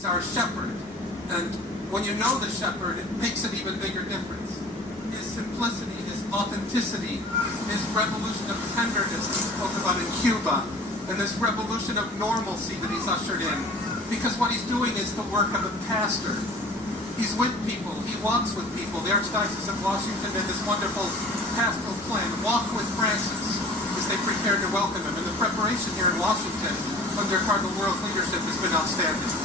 He's our shepherd. And when you know the shepherd, it makes an even bigger difference. His simplicity, his authenticity, his revolution of tenderness he spoke about in Cuba, and this revolution of normalcy that he's ushered in. Because what he's doing is the work of a pastor. He's with people. He walks with people. The Archdiocese of Washington had this wonderful pastoral plan, Walk with Francis, as they prepare to welcome him. And the preparation here in Washington under Cardinal Wuerl's leadership has been outstanding.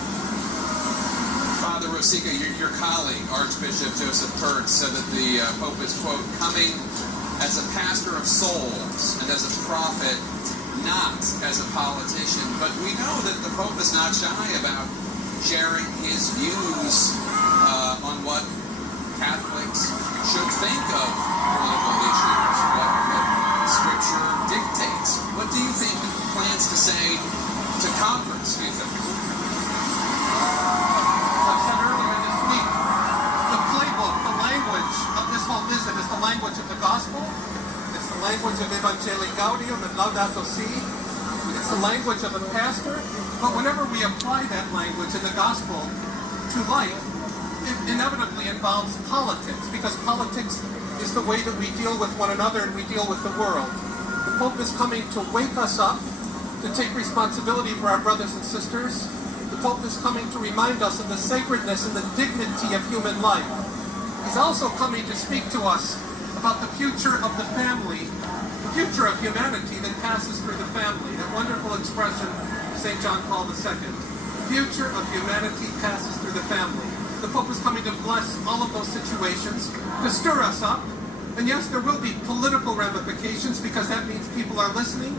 Father Rosica, your colleague, Archbishop Joseph Kurtz, said that the Pope is, quote, coming as a pastor of souls and as a prophet, not as a politician. But we know that the Pope is not shy about sharing his views on what Catholics should think of political issues, what Scripture dictates. What do you think he plans to say to Congress, do you think? I said earlier this week, the playbook, the language of this whole visit is the language of the gospel. It's the language of Evangelii Gaudium and Laudato Si. It's the language of a pastor. But whenever we apply that language in the gospel to life, it inevitably involves politics, because politics is the way that we deal with one another and we deal with the world. The Pope is coming to wake us up, to take responsibility for our brothers and sisters. The Pope is coming to remind us of the sacredness and the dignity of human life. He's also coming to speak to us about the future of the family, the future of humanity that passes through the family. That wonderful expression of St. John Paul II. The future of humanity passes through the family. The Pope is coming to bless all of those situations, to stir us up. And yes, there will be political ramifications, because that means people are listening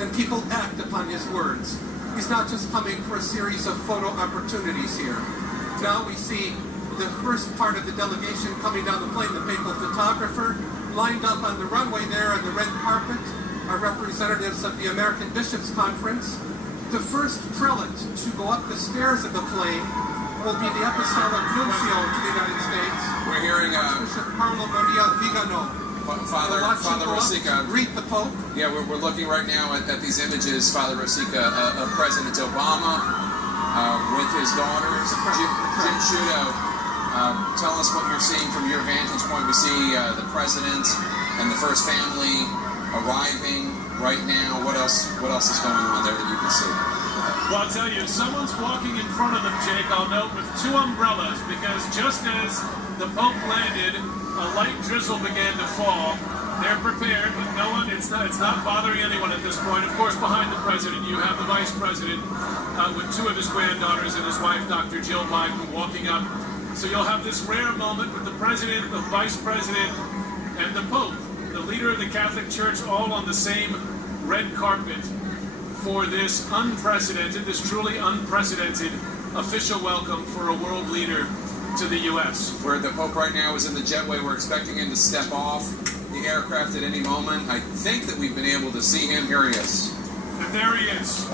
and people act upon his words. He's not just coming for a series of photo opportunities here. Now we see the first part of the delegation coming down the plane, the papal photographer, lined up on the runway there on the red carpet, are representatives of the American Bishops' Conference. The first prelate to go up the stairs of the plane will be the Apostolic Nuncio to the United States. We're hearing Bishop Carlo Maria Vigano. Father Rosica, greet the Pope. Yeah, we're looking right now at these images, Father Rosica, of President Obama with his daughters. Jim Sciutto, tell us what you're seeing from your vantage point. We see the President and the first family arriving right now. What else is going on there that you can see? Well, I'll tell you, if someone's walking in front of them, Jake, I'll note, with two umbrellas, because just as the Pope landed, a light drizzle began to fall. They're prepared, but no one, it's not bothering anyone at this point. Of course, behind the President, you have the Vice President with two of his granddaughters and his wife, Dr. Jill Biden, walking up. So you'll have this rare moment with the President, the Vice President, and the Pope, the leader of the Catholic Church, all on the same red carpet for this unprecedented, this truly unprecedented official welcome for a world leader to the U.S. Where the Pope right now is in the jetway, we're expecting him to step off the aircraft at any moment. I think that we've been able to see him. Here he is. And there he is.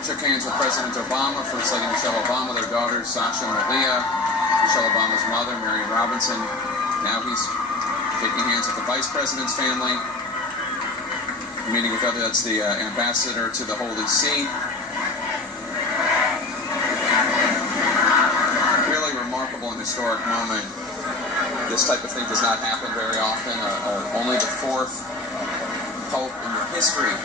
Shook hands with President Obama, First Lady Michelle Obama, their daughters, Sasha and Malia, Michelle Obama's mother, Marion Robinson. Now he's shaking hands with the Vice President's family, meeting with that's the ambassador to the Holy See. historic moment. This type of thing does not happen very often. Only the fourth pope in the history